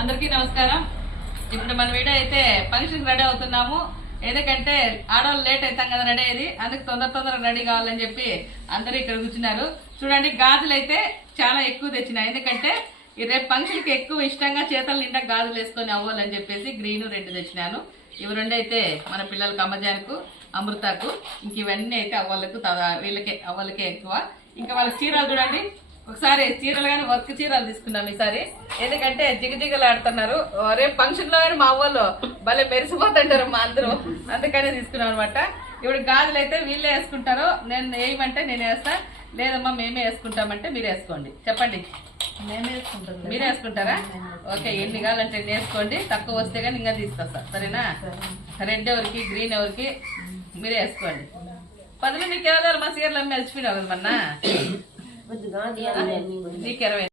అందరికీ నమస్కారం. ఇప్పుడు మన వీడియో అయితే ఫంక్షన్ రెడీ అవుతున్నాము. ఎందుకంటే ఆడవాళ్ళు లేట్ అవుతాం కదా రెడీ అయ్యేది, అందుకు తొందరగా రెడీ కావాలని చెప్పి అందరూ ఇక్కడ కూర్చున్నారు. చూడండి, గాజులు అయితే చాలా ఎక్కువ తెచ్చిన. ఎందుకంటే ఈ రేపు ఫంక్షన్ కి ఎక్కువ ఇష్టంగా చేతల నిండా గాజులు వేసుకొని అవ్వాలని చెప్పేసి గ్రీన్ రెడ్ తెచ్చినాను. ఇవి రెండు అయితే మన పిల్లలకు అమ్మజానికి, అమృతకు. ఇంక ఇవన్నీ అయితే అవ్వలకు వీళ్ళకే అవ్వలకే ఎక్కువ. ఇంకా వాళ్ళ చీరలు చూడండి, ఒకసారి చీరలు కానీ వర్క్ చీరలు తీసుకున్నాం ఈసారి. ఎందుకంటే జిగజిగలు ఆడుతున్నారు. రేపు ఫంక్షన్ లో మా వాళ్ళు భలే మెరిసిపోతుంటారు మా అందరూ, అందుకనే తీసుకున్నాం అనమాట. ఇప్పుడు గాజులు అయితే వీళ్ళే వేసుకుంటారు. నేను వేయమంటే నేను వేస్తా, లేదమ్మా మేమే వేసుకుంటామంటే మీరు వేసుకోండి. చెప్పండి, మీరే వేసుకుంటారా? ఓకే, ఎన్ని కావాలంటే వేసుకోండి. తక్కువ వస్తే కానీ ఇంకా తీసుకొస్తా, సరేనా? రెడ్ ఎవరికి, గ్రీన్ ఎవరికి, మీరే వేసుకోండి. పదులు నీకు ఎవరు మా చీరలు అమ్మి మర్చిపోయినావు కదా మొన్న, నీకు 20.